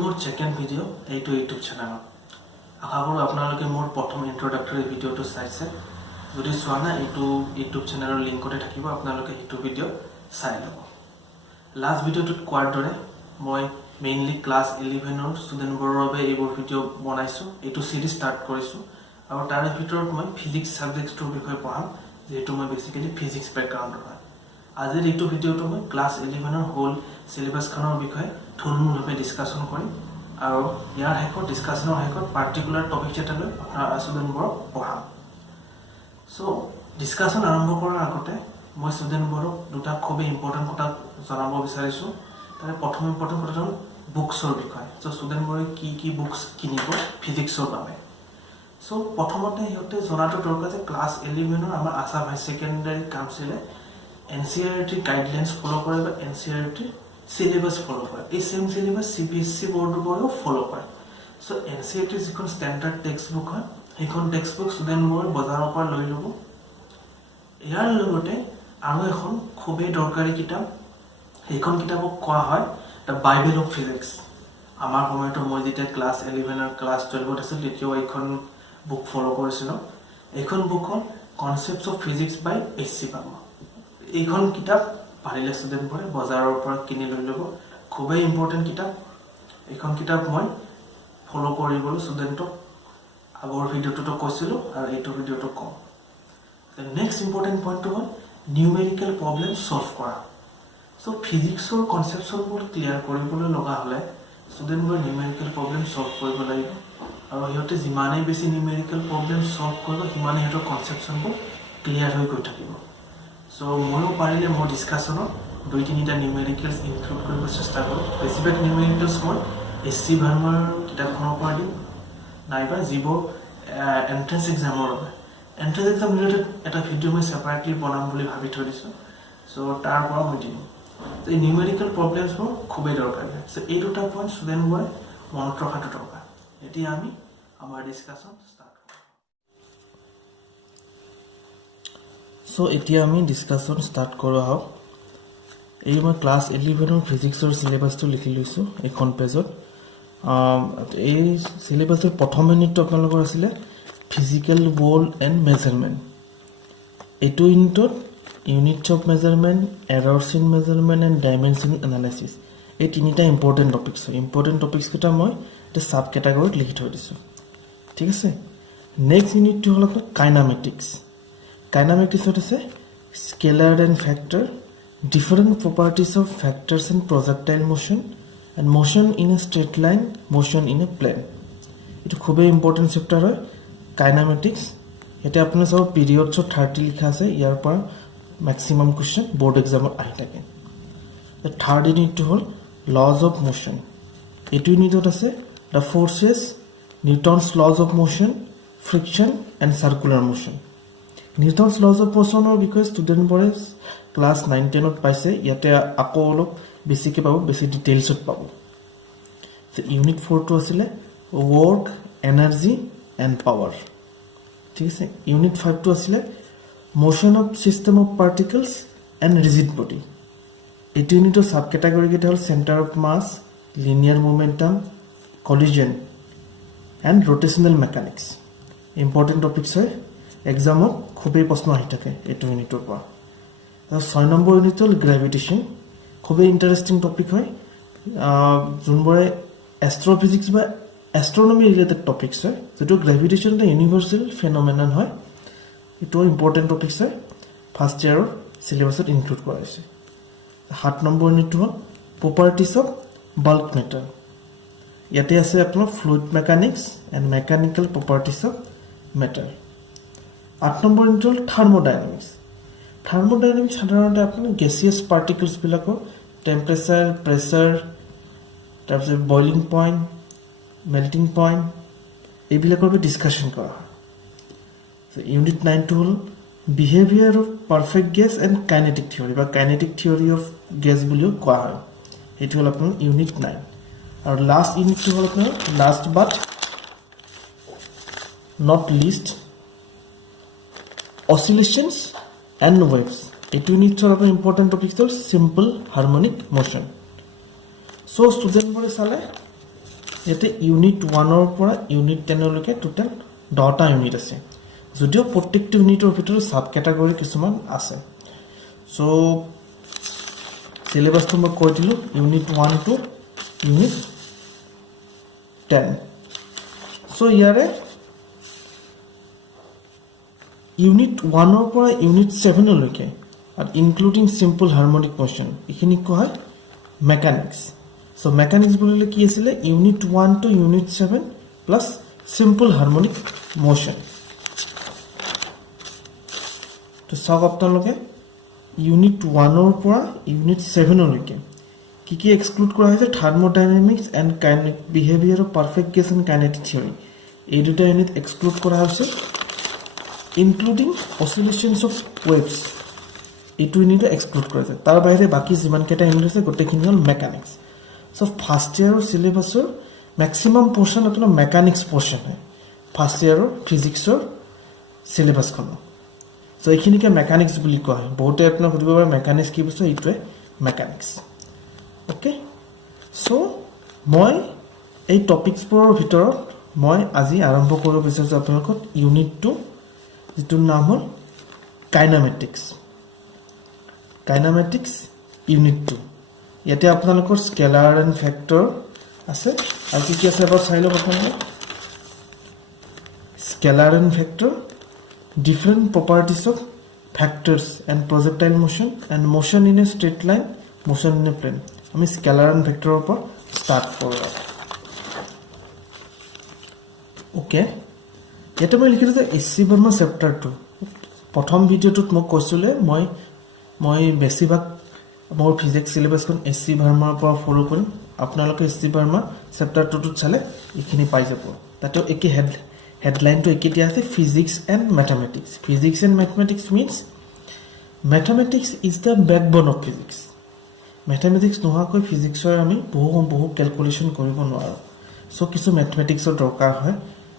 মোৰ second video এইটো YouTube চেনেলত আশা কৰোঁ আপোনালোকে মোৰ প্ৰথম ইন্ট্ৰোডাক্টৰী ভিডিওটো চাইছে যদি চোৱা নাই এইটো ইউটিউব চেনেলৰ লিংকতে থাকিব আপোনালোকে এইটো ভিডিও চাই ল'ব লাষ্ট ভিডিওটোত কোৱাৰ দৰে মই মেইনলি ক্লাছ 11ৰ ষ্টুডেণ্টবোৰৰ বাবে এইবোৰ ভিডিও বনাইছোঁ এইটো সিৰিজ ষ্টাৰ্ট কৰিছোঁ আৰু তাৰে ভিতৰত মই ফিজিক্স সাবজেক্টটোৰ বিষয়ে পঢ়াম যেহেতু মই বেসিক্যালি ফিজিক্স ব্যাকগ্ৰাউণ্ডৰ হয় আজিৰ এইটো ভিডিওটো মই ক্লাছ 11ৰ হোল সিলেবাসখনৰ বিষয়ে থুলমূলভাৱে ডিসকাশন কৰিম আৰু ইয়াৰ শেষত ডিসকাশনৰ শেষত পাৰ্টিকুলাৰ টপিক এটা লৈ আপোনাৰ ষ্টুডেণ্টবোৰক পঢ়াম সো ডিসকাশন আৰম্ভ কৰাৰ আগতে মই ষ্টুডেণ্টবোৰক দুটা খুব ইম্পৰ্টেন্ট কথা জনাব বিচাৰিছো তাৰে প্ৰথম ইম্পৰ্টেন্ট কথা হ'ল বুকছৰ বিষয়ে সো ষ্টুডেণ্টবোৰে কি বুকছ কিনিব ফিজিক্সৰ বাবে সো প্ৰথমতে ইহঁতে জনাটো দৰকাৰ যে ক্লাছ 11ৰ আমাৰ আছাম হাই সেকেন্ডাৰী কাউন্সিলে NCERT গাইডলাইন্স ফলো কৰে বা NCERT সিলেবাস ফলো কৰে এই সেম সিলেবাস CBSE বোৰ্ডবোৰেও ফলো কৰে সো NCERT যিখন স্ট্যান্ডাৰ্ড টেক্সট বুক হয় সেইখন টেক্সট বুক ষ্টুডেণ্টবোৰে বজাৰৰ পৰা লৈ ল'ব ইয়াৰ লগতে আৰু এখন খুবেই দৰকাৰী কিতাপ এইখন কিতাপক কোৱা হয় দ্য বাইবেল অফ ফিজিক্স আমাৰ সময়তো মই যেতিয়া ক্লাছ 11ৰ ক্লাছ 12ত আছিল তেতিয়াও এইখন বুক ফলো কৰিছিলোঁ এইখন বুক হ'ল concepts of physics by H.C. Verma এইখন কিতাপ পাৰিলে ষ্টুডেণ্টবোৰে বজাৰৰ পৰা কিনি লৈ ল'ব খুবেই ইম্পৰ্টেন্ট কিতাপ এইখন কিতাপ মই ফলো কৰিবলৈ ষ্টুডেণ্টক আগৰ ভিডিওটো কৈছিলোঁ আৰু এইটো ভিডিওটো কম The next important point to numerical problem solve কৰা so physics or conception বোৰ clear কৰিবলৈ লগা হলে student বোৰ numerical problem solve কৰিব লাগিব আৰু ইহঁতে যিমানে বেছি numerical problem solve কৰিব সিমানে হেতৰ conception বোৰ clear হৈ গৈ থাকিব so ময়ো পাৰিলে মোৰ ডিসকাশনত দুই তিনিটা নিউমেৰিকেলছ ইনক্লুড কৰিব চেষ্টা কৰোঁ বেছিভাগ নিউমেৰিকেলছ মই H.C. Verma কিতাপখনৰ পৰা দিম নাইবা যিবোৰ এন্ট্ৰেন্স এক্সামৰ বাবে এন্ট্ৰেন্স এক্সাম ৰিলেটেড এটা ভিডিও মই সেপাৰেটলি বনাম বুলি ভাবি থৈ দিছো সো তাৰ পৰা মই দিম এই নিউমেৰিকেল প্ৰবলেমছ বোৰ খুবেই দৰকাৰী সো এই দুটা পইণ্ট ষ্টুডেণ্টবোৰে মনত ৰখাটো দৰকাৰ এতিয়া আমি আমাৰ ডিসকাশন ষ্টাৰ্ট কৰিম সো এতিয়া আমি ডিসকাশন ষ্টাৰ্ট কৰো আহক এই মই ক্লাছ 11ৰ ফিজিক্সৰ সিলেবাসটো লিখি লৈছো এখন পেজত এই সিলেবাসৰ প্ৰথম ইউনিটটো আপোনালোকৰ আছিল physical world and measurement এইটো ইউনিটত units of measurement errors in measurement and dimension analysis এই তিনিটা ইম্পৰ্টেন্ট টপিকস কেইটা মই এটা সাব ক্যাটাগৰীত লিখি থৈ দিছো ঠিক আছে নেক্সট ইউনিটটো হ'ল কাইনেমেটিক্সত আছে scalar and factor different properties of factors and projectile motion and motion in a straight line motion in a plane এটা খুবই ইম্পৰ্টেন্ট চেপ্টাৰ হয় কাইনেমেটিক্স এটা আপোনাৰ সব পিৰিয়ডছ 30 লিখা আছে ইয়াৰ পৰা ম্যাক্সিমাম কোশ্চেন বোর্ড এক্সামত আহি থাকে the third unit to hold laws of motion এইটো ইউনিটত আছে the forces Newton's laws of motion friction and circular motion Newton's laws of motion or because student boys class 9 10 ত পাইছে ইয়াতে আকৌ অলপ বেছিকে পাব বেছি ডিটেইলছত পাব so unit 4 to আছিল work energy and power ঠিক আছে unit 5 to আছিল motion of system of particles and rigid body এইটো ইউনিটৰ সাব ক্যাটাগৰী কেইটা হ'ল center of mass linear momentum collision and rotational mechanics important topics হয় এক্সামত খুবেই প্ৰশ্ন আহি থাকে এইটো ইউনিটৰ পৰা আৰু 6 নম্বৰ ইউনিট হ'ল গ্ৰেভিটেশন খুবেই ইন্টাৰেষ্টিং টপিক হয় যোনবোৰে এষ্ট্ৰোফিজিক্স বা astronomy related topics হয় যেটো গ্ৰেভিটেশন এটা ইউনিভাৰ্সাল ফেনোমেনন হয় এটো ইম্পৰ্টেন্ট টপিকস হয় ফাৰ্স্ট ইয়াৰৰ সিলেবাসত ইনক্লুড কৰা হৈছে 7 নম্বৰ ইউনিট হ'ল প্ৰপাৰ্টিজ অফ বাল্ক মেটাৰ ইয়াতে আছে আপোনাৰ fluid mechanics and mechanical properties of matter 8 number unit হ'ল থাৰ্মোডাইনামিক্স সাধাৰণতে আপোনাৰ গেছিয়াছ পাৰ্টিকলছ বিলাকৰ টেম্পাৰেচাৰ প্ৰেসাৰ তাৰপিছত বয়লিং পইণ্ট melting point এইবিলাকৰ ওপৰত ডিসকাশন কৰা হয় so unit 9 to হ'ল behavior of perfect gas and kinetic theory বা kinetic theory of gas বুলিও কোৱা হয় এটো হ'ল আপোনাৰ unit 9 আৰু লাষ্ট ইউনিট টো হ'ল আপোনাৰ last but not least oscillations and waves এটো ইউনিট হ'ল আপোনাৰ ইম্পৰ্টেন্ট টপিক হ'ল simple harmonic motion so student বোৰে চালে ইয়াতে ইউনিট 1 পৰা ইউনিট 10 লৈকে টোটাল 10টা ইউনিট আছে যদিও প্ৰত্যেকটো ইউনিটৰ ভিতৰত সাব ক্যাটাগৰী কিছুমান আছে সো সিলেবাসটো মই কৈ দিলো ইউনিট 1 টু ইউনিট 10 সো ইয়াৰে ইউনিট 1 পৰা ইউনিট 7 লৈকে আৰু ইনক্লুডিং সিম্পল হাৰমনিক মোশন এখিনি কয় মেকানিক্স সো মেকানিক্স বুলিলে কি আছিল unit 1 to unit 7 plus simple harmonic motion তো সব আপোনালোকে ইউনিট 1 ৰ পৰা ইউনিট 7 লৈকে কি এক্সক্লুড কৰা হৈছে thermodynamics and kinetic behaviour of perfect gas and kinetic theory এই দুটা ইউনিট এক্সক্লুড কৰা হৈছে ইনক্লুডিং অসিলেশনস অফ ওয়েভস এইটো ইউনিট এক্সক্লুড কৰা হৈছে তাৰ বাহিৰে বাকি যিমান কেইটা ইউনিট আছে গোটেইখিনি হ'ল মেকানিক্স সো ফার্স্ট ইয়ার সিলেবাসৰ मैक्सिमम पोर्शन अपना मैकेनिक्स पोर्शन है first year physics syllabus so ये क्या मैकेनिक्स कय बहुते अपना सुधिब मैकेनिक्स की बस्तु ये मैकेनिक्स ओके सो मैं ये टपिक्सर भर मैं आज आरम्भ कर विचार अपना यूनिट 2 जी नाम हल काइनामेटिक्स यूनिट 2 इते अपना स्केलार एंड फैक्टर আছে আর কি আছে এবাৰ চাই লও প্ৰথমে scalar and vector different properties of vectors and projectile motion and motion in a straight line motion in a plane আমি স্কেলার এন্ড ফ্যাক্টৰৰ পৰা স্টাৰ্ট কৰোঁ ওকে এটা মই লিখিলো যে এসসি বৰ্মা চেপ্টাৰ 2 প্ৰথম ভিডিওটোত মই কৈছিলে মই বেছিভাগ মোৰ ফিজিক্স সিলেবাসখন এসসি বৰ্মাৰ পৰা ফলো কৰিম আপোনালোকে এসসি বৰ্মা চেপ্টাৰ 2 টো চালে এখিনি পাই যাব তাতে একি হেডলাইন টো একি দিয়া আছে physics and mathematics means mathematics is the backbone of physics mathematics নোহোৱাকৈ ফিজিক্সৰ আমি বহু ক্যালকুলেশন কৰিব নোৱাৰো সো কিছু ম্যাথমেটিক্সৰ দৰকাৰ হয়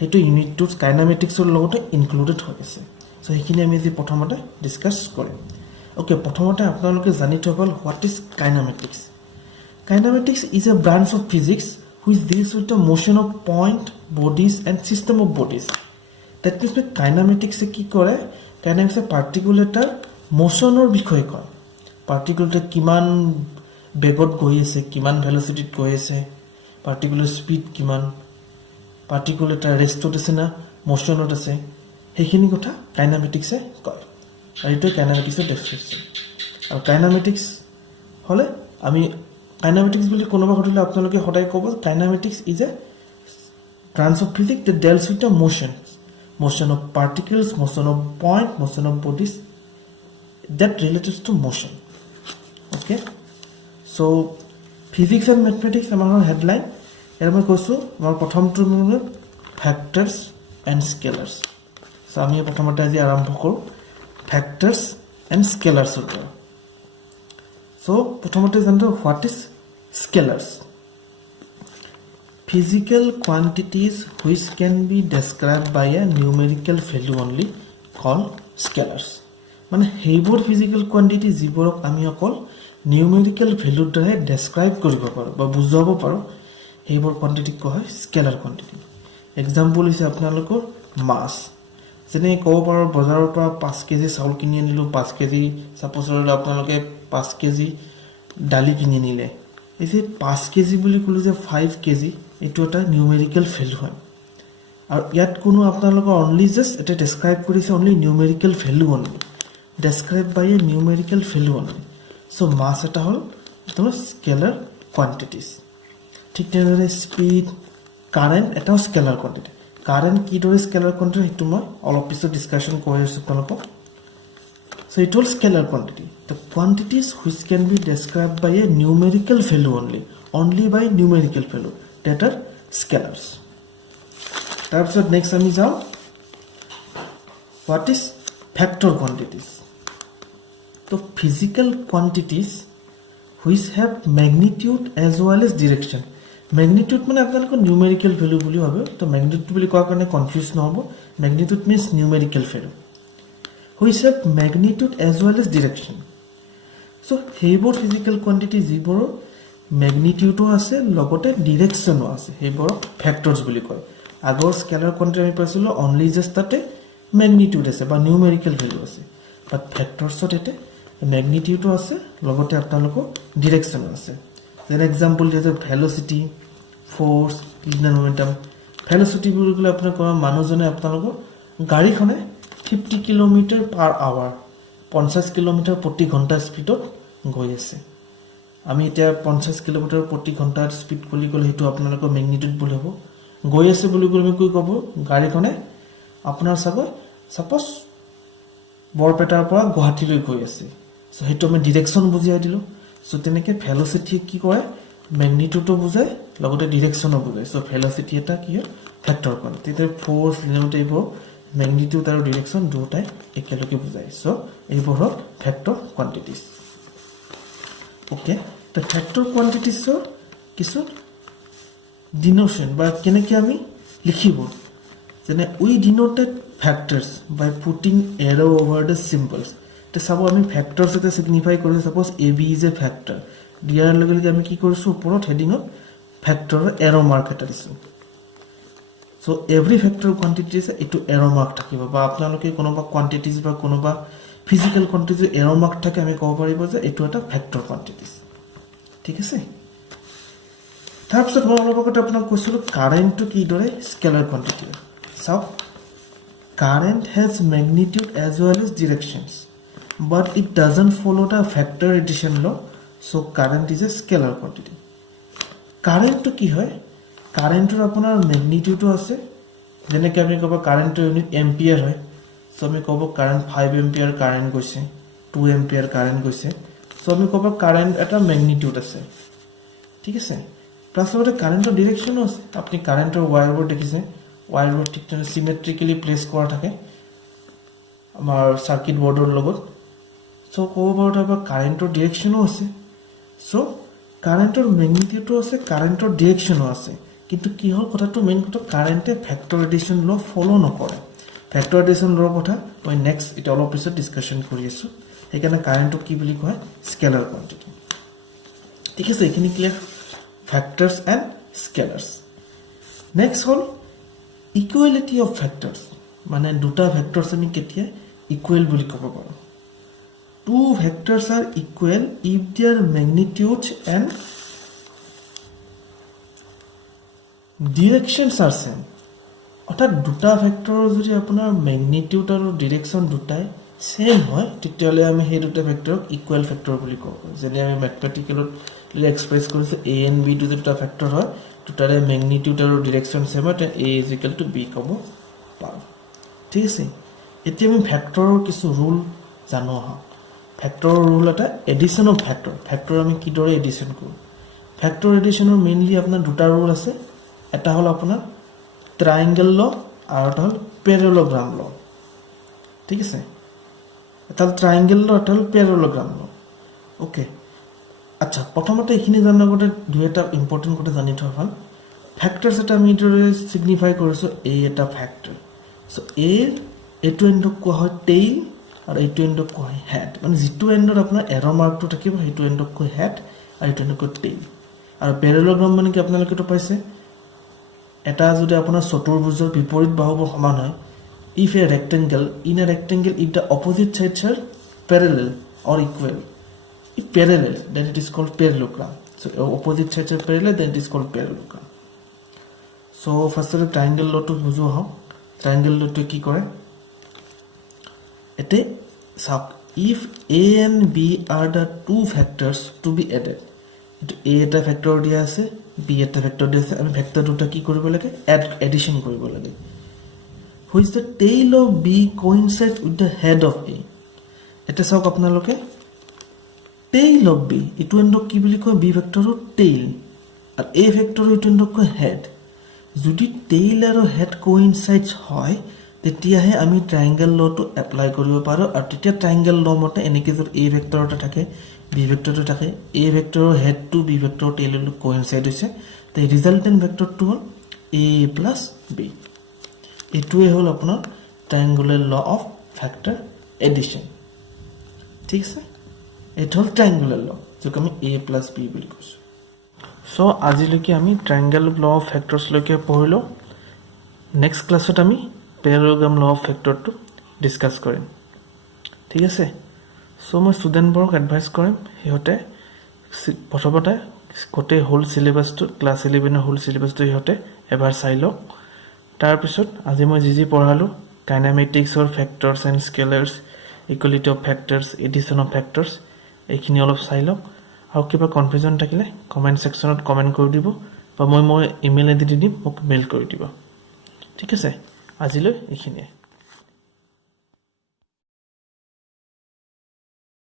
হেতু ইউনিট 2 কাইনেমেটিক্সৰ লগতে ইনক্লুডেড হৈ আছে সো এখিনি আমি আজি প্ৰথমতে ডিসকাস কৰিম ওকে প্ৰথমতে আপোনালোকে জানি থবল what is kinematics Kinematics is a branch of physics which deals with the motion of point, bodies and system of bodies. That means by kinematics se ki kore kinematics e particular motion or bikhoy koy particular kiman begot goi ase kiman velocity goi ase particular speed kiman particular rest ot ase na motion ot ase hekhini kotha kinematics e koy aru eto kinematics er description aru kinematics hole ami Kinematics বুলি কোনোবা কইলে আপোনালোকে হদাই কব kinematics is a branch of physics that deals with the motion of particles, motion of point, motion of bodies that related to motion. Okay, so physics and mathematics আমাৰ headline এৰ মই কৈছো আমাৰ প্ৰথমটো মানে factors and scalars. So আমি প্ৰথমতে আজি আৰম্ভ কৰো factors and scalars ওপৰত So, প্রথমতে জানতে what is scalars? Physical quantities which can be described by a numerical value only called scalars. মানে হেইবোৰ physical quantity যিবোৰক আমি অকল numerical value দ্বাৰা describe কৰিব পাৰো বা বুজাব পাৰো হেইবোৰ quantity কোৱা হয় scalar quantity. Example হৈছে আপোনালোকৰ mass. যেনে ক'ব পাৰো বজাৰৰ পৰা 5 কেজি চাউল কিনি আনিলো 5 কেজি সাপোজ হলে আপোনালোকে 5 কেজি ডালি কিনি নিলে এই যে 5 কেজি বুলি কলো যে 5 কেজি এটো এটা নিউমেৰিকেল ভ্যালু হয় আৰু ইয়াত কোনো আপোনালোকৰ অনলি জাস্ট এটা ডেসক্ৰাইব কৰিছে only numerical value only describe by a numerical value only so mass এটা হল তোমাৰ স্কেলাৰ কোয়ান্টিটিজ ঠিক তেনেদৰে স্পিড কাৰেন্ট এটাও স্কেলাৰ কোয়ান্টিটি কাৰেন্ট কি দৰে স্কেলাৰ কোয়ান্টিটি হেতু মই অলপ পিছত ডিসকাশন কৰি আছো আপোনালোকক So it will scalar quantity. The quantities which can be described by a numerical value only by numerical value that are scalars. Types of next আমি যাও what is factor quantities? So physical quantities which have magnitude as well as direction. Magnitude মানে আপোনালোকৰ numerical value বুলি হবে তো magnitude বুলি কোৱাৰ কাৰণে কনফিউজ নহব magnitude means numerical value which have magnitude as well as direction. So, heibor physical quantity zibor মেগনিটিউডো আছে লগতে ডিৰেকশ্যনো আছে সেইবোৰক ফেক্টৰছ বুলি কয় আগৰ স্কেলাৰ কোৱান্টিটি আমি পাইছিলোঁ অনলি জাষ্ট তাতে মেগনিটিউড আছে বা নিউমেৰিকেল ভেলু আছে বাট ফেক্টৰছত এতে মেগনিটিউডো আছে লগতে আপোনালোকৰ ডিৰেকশ্যনো আছে যেনে এক্সাম্পল দিয়ে যে velocity force linear momentum velocity বুলি ক'লে আপোনাৰ কোৱা মানুহজনে আপোনালোকৰ গাড়ীখনে 50 কিলোমিটাৰ পাৰ আৱাৰ 50 কিলোমিটাৰ প্ৰতি ঘণ্টা স্পীডত গৈ আছে আমি এতিয়া 50 কিলোমিটাৰ প্ৰতি ঘণ্টাৰ স্পীড বুলি ক'লে সেইটো আপোনালোকৰ মেগনিটিউড বুলি হ'ব গৈ আছে বুলি ক'লে কি ক'ব গাড়ীখনে আপোনাৰ সাপোজ বৰপেটাৰ পৰা গুৱাহাটীলৈ গৈ আছে সো সেইটো আমি ডিৰেকশ্যন বুজাই দিলো সো তেনেকৈ ভেলোচিটি কি কয় মেগনিটিউডো বুজায় লগতে ডিৰেকশ্যনো বুজায় সো ভেলোচিটি এটা কি হয় ফেক্টৰ কোৱান্টিটি তেতিয়া ফ'ৰ্চ লিনিয়াৰ এইবোৰ মেগনিটিউড আৰু ডিৰেকশ্যন দুটাই একেলগে বুজায় সো এইবোৰ হ'ল ফেক্টৰ কোৱান্টিটিজ ওকে তো ফেক্টৰ কোৱান্টিটিজৰ কিছু ডিনোটেশন বা কেনেকৈ আমি লিখিব যেনে we denoted vectors by putting arrow over the symbols তো চাব আমি ফেক্টৰছ এটা সিগনিফাই কৰিছোঁ suppose A B is a vector দিয়াৰ লগে লগে আমি কি কৰিছোঁ ওপৰত হেডিঙত ফেক্টৰৰ এৰো মাৰ্ক এটা দিছোঁ সো এভৰি ফেক্টৰ কোৱান্টিটিজ এইটো এৰো মাৰ্ক থাকিব বা আপোনালোকে কোনোবা কোৱান্টিটিজ বা কোনোবা ফিজিক্যাল কোৱান্টিটিজ এৰো মাৰ্ক থাকে আমি ক'ব পাৰিব যে এইটো এটা ফেক্টৰ কোৱান্টিটিজ ঠিক আছে তাৰপিছত মই অলপ আগতে আপোনাক কৈছিলোঁ কাৰেণ্টটো কিদৰে স্কেলাৰ কোৱান্টিটি চাওক current has magnitude as well as directions but it doesn't follow the vector addition law so current is a scalar quantity কাৰেণ্টটো কি হয় কাৰেণ্টৰ আপোনাৰ মেগনিটিউডো আছে যেনেকৈ আমি ক'ব কাৰেণ্টৰ ইউনিট এম্পিয়াৰ হয় সো আমি ক'ব কাৰেণ্ট 5 এম্পিয়াৰ কাৰেণ্ট গৈছে 2 এম্পিয়াৰ কাৰেণ্ট গৈছে সো আমি ক'ব কাৰেণ্ট এটা মেগনিটিউড আছে ঠিক আছে প্লাছ লগতে কাৰেণ্টৰ ডিৰেকশ্যনো আছে আপুনি কাৰেণ্টৰ ৱায়াৰবোৰ দেখিছে ৱায়াৰবোৰ ঠিক তেনেকৈ চিমেট্ৰিকেলি প্লেচ কৰা থাকে আমাৰ চাৰ্কিট বৰ্ডৰ লগত সো ক'ব পাৰোঁ তাৰপৰা কাৰেণ্টৰ ডিৰেকশ্যনো আছে সো কাৰেণ্টৰ মেগনিটিউডো আছে কাৰেণ্টৰ ডিৰেকশ্যনো আছে কিন্তু কি হ'ল কথাটো মেইন কথা কাৰেণ্টে ফেক্টৰ এডিশ্যন ল ফ'ল' নকৰে ফেক্টৰ এডিশ্যন লৰ কথা মই নেক্সট এটা অলপ পিছত ডিছকাশ্যন কৰি আছোঁ সেইকাৰণে কাৰেণ্টক কি বুলি কয় স্কেলাৰ কোৱান্টিটি ঠিক আছে এইখিনি clear vectors and scalars next হ'ল ইকুৱেলিটি অফ ফেক্টৰছ মানে দুটা ভেক্টৰছ আমি কেতিয়া ইকুৱেল বুলি ক'ব পাৰোঁ two vectors are equal if their magnitudes and directions are same অৰ্থাৎ দুটা ভেক্টৰৰ যদি আপোনাৰ মেগনিটিউড আৰু ডিৰেকশ্যন দুটাই সেম হয় তেতিয়াহ'লে আমি সেই দুটা ভেক্টৰক ইকুৱেল ভেক্টৰ বুলি কওঁ যেনে আমি মেথমেটিকেলত এক্সপ্ৰেছ কৰিছোঁ এ এণ্ড বি দুটা ভেক্টৰ হয় দুটাৰে মেগনিটিউড আৰু ডিৰেকশ্যন সেম হয় তেনে এ ইজ ইকুৱেল টু বি ক'ব পাৰোঁ ঠিক আছে এতিয়া আমি ভেক্টৰৰ কিছু ৰুল জানো আহক ভেক্টৰৰ ৰুল এটা এডিশ্যন অফ ভেক্টৰ আমি কিদৰে এডিশ্যন কৰোঁ ভেক্টৰ এডিশ্যনৰ মেইনলি আপোনাৰ দুটা ৰুল আছে এটা হ'ল আপোনাৰ ট্ৰাইংগল ল আৰু এটা হ'ল পেৰেলগ্ৰাম ল ঠিক আছে এটা হ'ল ট্ৰাইংগল ল এটা হ'ল পেৰেলগ্ৰাম ল ওকে আচ্ছা প্ৰথমতে এইখিনি জনাৰ আগতে দুই এটা ইম্পৰ্টেণ্ট কথা জানি থোৱা ভাল ফেক্টৰছ এটা আমি এইদৰে ছিগনিফাই কৰিছোঁ এ এটা ফেক্টৰ চ' এইটো এণ্ডক কোৱা হয় টেইল আৰু এইটো এণ্ডক কোৱা হয় হেড মানে যিটো এণ্ডত আপোনাৰ এৰ' মাৰ্কটো থাকিব সেইটো এণ্ডক কয় হেড আৰু এইটো এণ্ডক কয় টেইল আৰু পেৰেলগ্ৰাম মানে কি আপোনালোকেতো পাইছে এটা যদি আপোনাৰ চতুৰ্ভুজৰ বিপৰীত বাহুবোৰ সমান হয় if a rectangle in a rectangle if the opposite sides are parallel or equal if parallel then it is called parallelogram so opposite sides are parallel then it is called parallelogram so first of all triangle law to bujo how triangle law to ki kore ete sab if a and b are the two factors to be added to a eta factor dia ase b eta factor dia ase ami factor duta ki koribo lage add addition koribo lage which the tail of b coincides with the head of a eta sab apnaloke tail of B এইটো এণ্ডক কি বুলি কয় B ভেক্টৰৰ tail আৰু এ ভেক্টৰৰ এইটো এণ্ডক কয় head যদি tail আৰু হেড কোইনচাইডছ হয় তেতিয়াহে আমি ট্ৰাইংগল লটো এপ্লাই কৰিব পাৰোঁ আৰু তেতিয়া ট্ৰাইংগল ল মতে এনেকৈ যদি এ ভেক্টৰ এটা থাকে বি ভেক্টৰটো থাকে এ ভেক্টৰৰ হেডটো বি ভেক্টৰৰ টেইলৰ লগত কোইনচাইড হৈছে তে ৰিজাল্টেণ্ট ভেক্টৰটো হ'ল এ প্লাছ বি এইটোৱে হ'ল আপোনাৰ triangular law of factor addition ঠিক আছে এইটো হ'ল ট্ৰাইংগুলাৰ ল যাক আমি এ প্লাছ বি বুলি কৈছোঁ সো আজিলৈকে আমি ট্ৰায়াঙ্গল ল অফ ফেক্টৰছলৈকে পঢ়িলোঁ নেক্সট ক্লাছত আমি পেৰালোগ্ৰাম ল অফ ফেক্টৰটো ডিছকাছ কৰিম ঠিক আছে সো মই ষ্টুডেণ্টবোৰক এডভাইচ কৰিম সিহঁতে প্ৰথমতে গোটেই হোল চিলেবাছটো ক্লাছ 11ৰ হোল চিলেবাছটো সিহঁতে এবাৰ চাই লওক তাৰপিছত আজি মই যি পঢ়ালোঁ কাইনেমেটিক্সৰ vectors and scalars equality of vectors addition of vectors এইখিনি অলপ চাই লওক আৰু কিবা কনফিউজন থাকিলে কমেণ্ট ছেকশ্যনত কমেণ্ট কৰি দিব বা মই ইমেইল আইডি দি দিম মোক মেইল কৰি দিব ঠিক আছে আজিলৈ এইখিনিয়ে